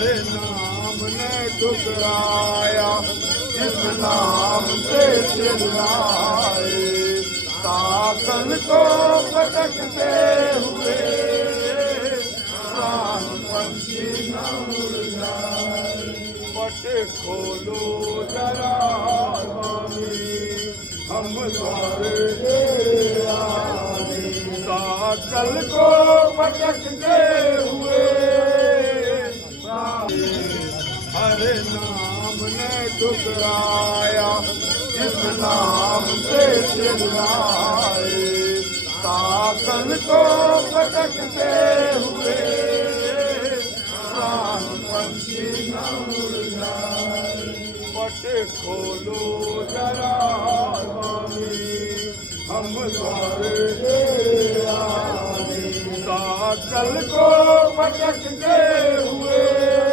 हरे नाम ने ठुकराया, जिस नाम से चिल्लाए, साकल को पटकते हुए प्राण पंछी न उड़ जाए। पट खोलो जरा स्वामी, हम द्वारे आए, साकल को पटकते हुए हरे नाम ने ठुकराया, जिस नाम से चिल्लाए, साकल को पटकते हुए प्राण पंछी न उड़ जाए। पट खोलो जरा स्वामी, हम द्वारे आए, साकल को पटकते